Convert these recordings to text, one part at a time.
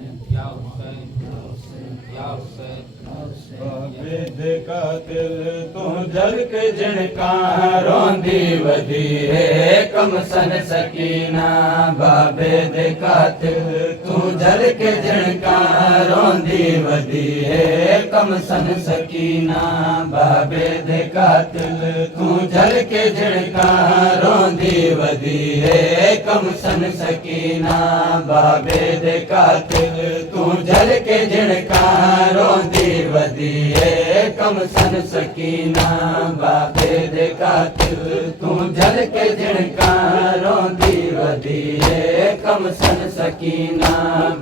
या हुसैन या हुसैन बेद का दिल तू जल के जिनका रोंदी वदी है कम सन सकीना बाबेद का दिल तू जल के जिनका रोंदी वदी है कम सन सकीना बाबेद का दिल तू जल के जिनका रोंदी वदी है कम सन सकीना बाबेद का दिल तू जल के जिनका रोंदी वदी है कम सन सकीना बाबे दे कातिल तू जल के जिनका रोंदी वदी है कम सन सकीना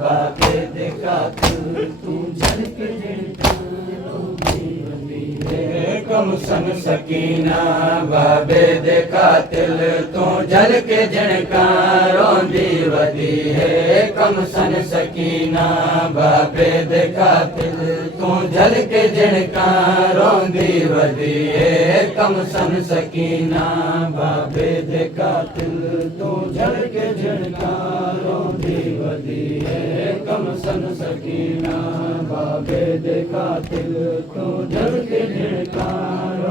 बाबे दे कातिल तू जल के जिनका रोंदी वदी है कम सन सकीना बाबे दे कातिल तू जल के जिनका रोंदी वदी है कम सन सकीना बाबे दे कातिल तू जल के जिनका रोंदी वदी है कम सन सकीना बाबे दे कातिल तू जल के जिनका रोंदी वदी है कम सन सकीना बाबे दे कातिल तू जल के जिनका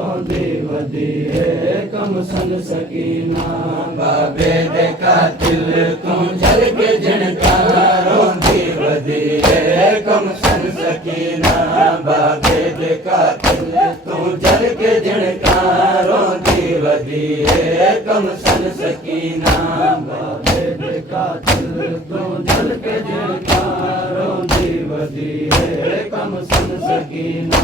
रोंदी वदी है कम सन सकीना बाबे दे कातिल तू जल के जिनका रोंदी वदी है कम सन सकीना बाबे दे कातिल तू जल के जिनका रोंदी वदी है कम सन सकीना बाबे दे कातिल तू जल के जिनका रोंदी वदी है कम सन सकीना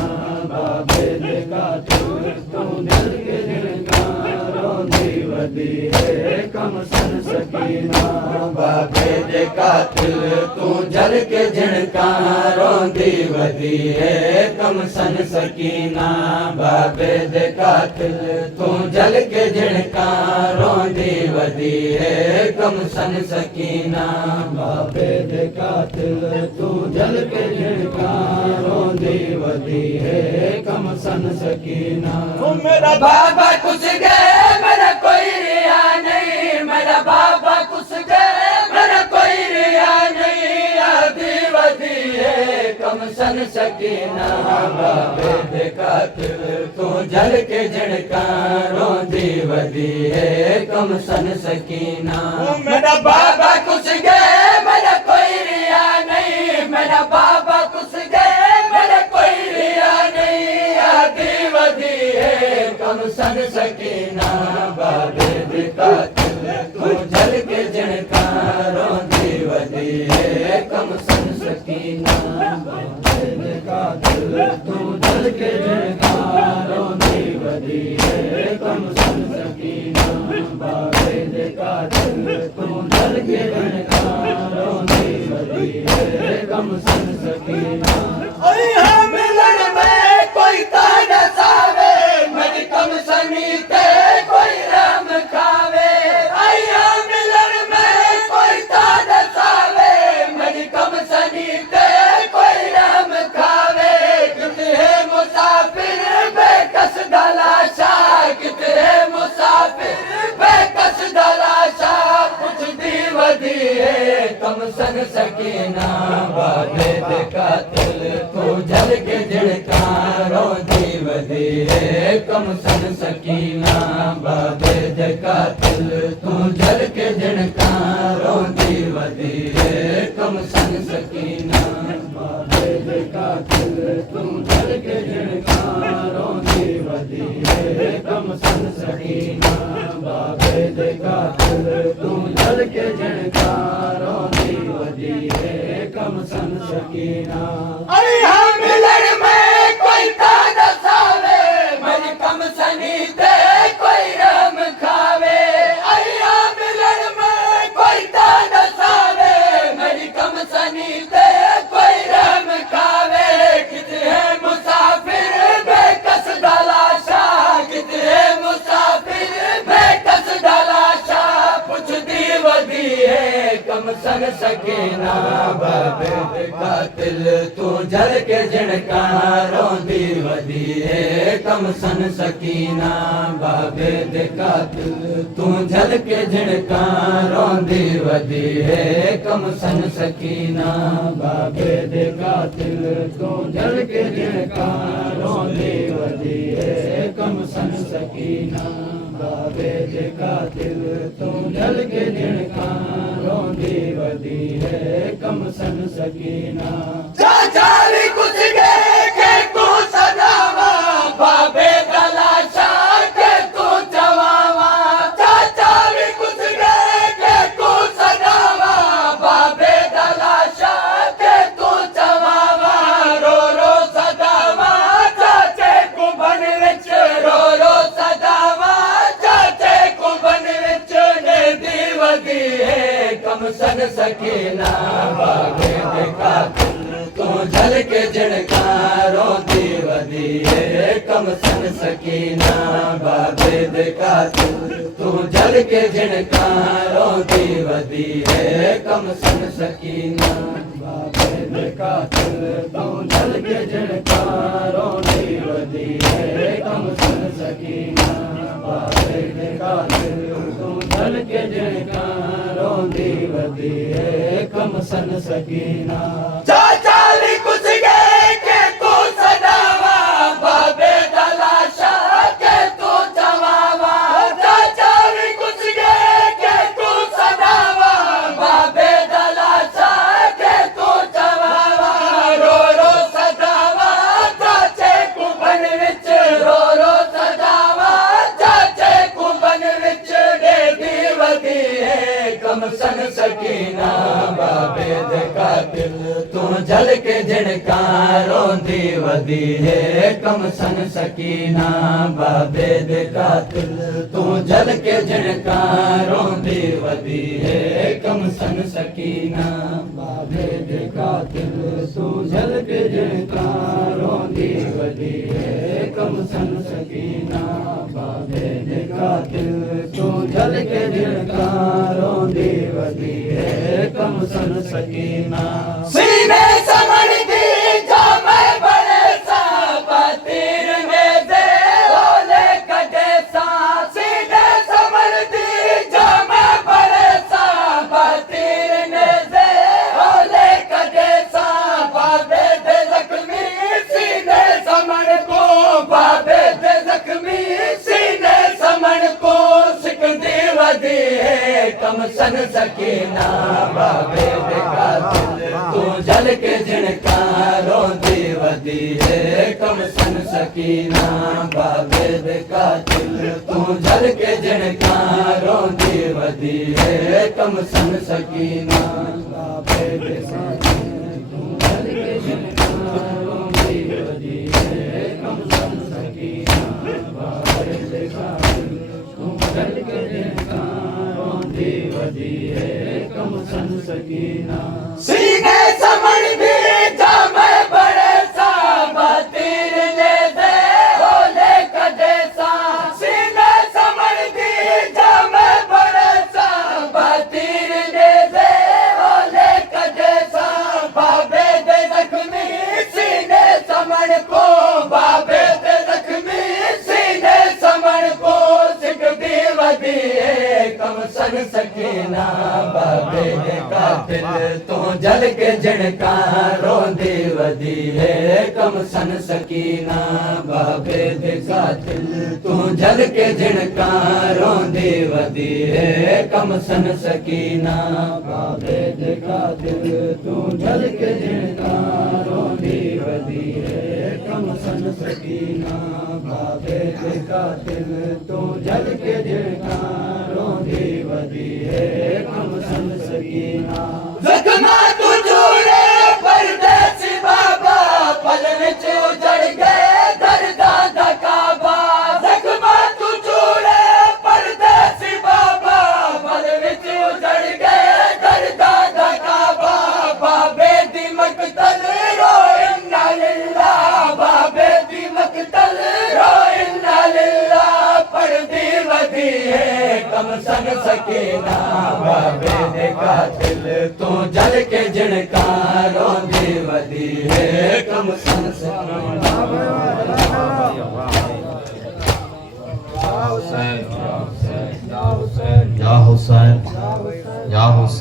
बाबे दे कातिल तू जल के जिनका रोंदी वदी है कम सन सकीना बाबे दे कातिल तू जल के जिनका रोंदी वदी है कम सन सकीना बाबे दे कातिल तू जल के जिनका रोंदी वदी है कम सन सकीना बाबे दे कातिल तू जल के जिनका रोंदी वदी है कम सन सकीना मेरा बाबा कुछ गए मेरा कोई रिया नहीं मेरा बाबा कुछ गए मेरा कोई रिया नहीं आदि वदी है कम सन सकीना बाबे दे कातिल तू जल के जिनका रोंदी वदी है कम सन सकीना मेरा बाबा कुछ गए मेरा कोई रिया नहीं मेरा बाबा कुछ गए मेरा कोई रिया नहीं आदि वदी है कम सन सकीना बाबे दे कातिल तू जल के जिनका रोंदी वदी है कम सन सकीना बाबे दे कातिल तू जल के जिनका रोंदी वदी है कम सन सकीना बाबे दे कातिल तू जल के जिनका रोंदी वदी है कम सन सकीना मिलन में कोई ताना सावे मेरी कम सनी ते कोई राम खावे आया मिलन में कोई ताना सावे मेरी कम सनी ते कोई राम खावे कितने मुसाफिर बेकस दलाशा कितने मुसाफिर बेकस दलाशा कुछ दी वदी है कम सन सकीना बाबे दे कातिल तू जल के जिनका रोंदी वदी है कम सन सकीना बाबे दे कातिल तू जल के जिनका रोंदी वदी है कम सन सकीना बाबे दे कातिल तू जल के जिनका रोंदी वदी है कम सन सकीना बाबे दे कातिल तू जल के जिनका रोंदी वदी है कम सन सकीना मिलन में कोई ताना सावे मेरी कम सनी ते कोई राम खावे आया मिलन में कोई ताना सावे मेरी कम सनी ते कोई राम खावे कितने मुसाफिर बेकस दलाशा कितने मुसाफिर बेकस दलाशा कुछ दी वदी है कम सन सकीना बाबे दे कातिल तू जल के झिणका रोंदी वदी है कम सन सकीना बाबे दे कातिल तू जल के झिणका रोंदी वदी है कम सन सकीना बाबे दे कातिल तू जल के झिणका रोंदी वदी है कम सन सकीना बाबे दे कातिल तू जल के झिणका रोंदी वदी है कम सन सकीना चाचारी कुछ गए के तू सदावा बाबे दलाशा के तू चवावा चाचारी कुछ गए के तू सदावा बाबे दलाशा के तू चवावा रो रो सदावा चाचे को बन विच रो रो सदावा चाचे को बन विच ने दी वदी है कम सन सकीना बाबे दे कातिल तू जल के झिणका रोंदी वदी है कम सन सकीना बाबे दे कातिल तू जल के झिणका रोंदी वदी है कम सन सकीना बाबे दे कातिल तू जल के झिणका रोंदी वदी है कम सन सकीना बाबे दे कातिल तू जल के झिणका रोंदी वदी है कम सन सकीना चाचाली कुछ गए के तू सदावा बाबे दलाशा के तू चवावा चाचाली कुछ गए के तू सदावा बाबे दलाशा के तू चवावा रो रो सदावा चाचे को बन विच रो रो सदावा चाचे को बन विच दे दी वदी है कम सन सकीना बाबे दे कातिल तू जल के झिणका रोंदी वदी है कम सन सकीना बाबे दे कातिल तू जल के झिणका रोंदी वदी है कम सन सकीना बाबे दे कातिल तू जल के झिणका रोंदी वदी है कम सन सकीना बाबे दे कातिल तू जल के झिणका रोंदी वदी है कम सन सकीना सीने समण दी जामे बड़े सा तीर में दे ओले कटे सा सीने समण दी जामे बड़े सा तीर में दे ओले कटे सा बाबे दे जख्मी सीने समण को बाबे दे जख्मी सीने समण को सिकंदी वदी है कम सन सकीना बाबे दे कातिल तू जल के झिणका रोंदी वदी है कम सन सकीना बाबे दे कातिल तू जल के झिणका रोंदी वदी है कम सन सकीना बाबे दे कातिल तू जल के झिणका रोंदी वदी है कम सन सकीना बाबे दे कातिल तू जल के झिणका रोंदी वदी है कम सन सकीना सीने समण भी जामे बड़े सा तीर ले दे ओले कटे सा सीने समण भी जामे बड़े सा तीर ले दे ओले कटे सा बाबे दे जख्मी सीने समण को बाबे दे जख्मी सीने समण को सिकदी वदी है कम सन सकीना बाबे दे कातिल तू जल के झिणका रोंदी वदी है कम सन सकीना बाबे दे कातिल तू जल के झिणका रोंदी वदी है कम सन सकीना बाबे दे कातिल तू जल के झिणका रोंदी वदी है कम सन सकीना बाबे दे कातिल तू जल के झिणका रोंदी वदी है कम सन सकीना जख्मा तू जोड़े परदेसी बाबा पल विच उजड़ गए दर्दा दा काबा जख्मा तू जोड़े परदेसी बाबा पल विच उजड़ गए दर्दा दा काबा बाबे दी मकतल रो इन्ना लिल्लाह बाबे दी मकतल रो इन्ना लिल्लाह पढ़ दी वदी है कम सन सकीना बाबे दे कातिल तू जल के जिनका रोंदी वदी है कम सन सकीना या हुसैन या हुसैन या हुसैन या हुसैन